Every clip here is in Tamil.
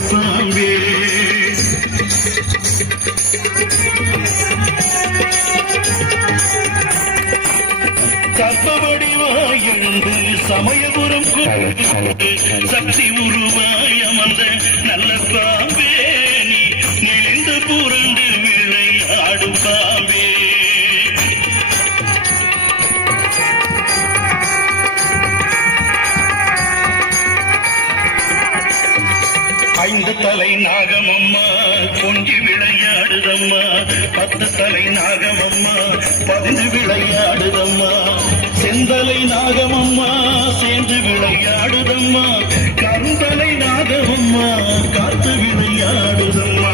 சாம்பே கற்பவடிவாய் எழுந்து சமயபுரம் சக்தி உருவாய் அமர்ந்த நல்ல பாம்பே நீ நெளிந்து புரண்டு விளையாடும் பாம்பே ஐந்து தலை நாகமம்மா கொஞ்சி விளையாடுதம்மா 10 தலை நாகமம்மா பதிந்து விளையாடுதம்மா செந்தலை நாகமம்மா சேர்ந்து விளையாடுதம்மா கருந்தலை நாகமம்மா காத்து விளையாடுதம்மா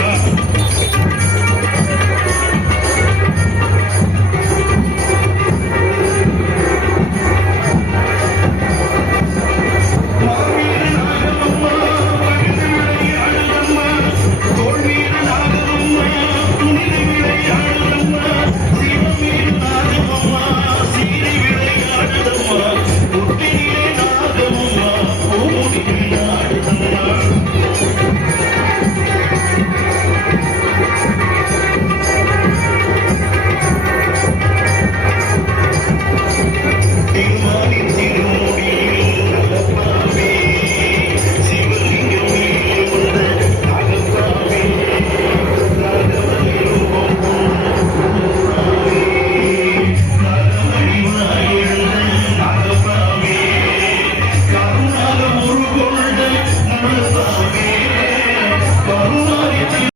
Amen.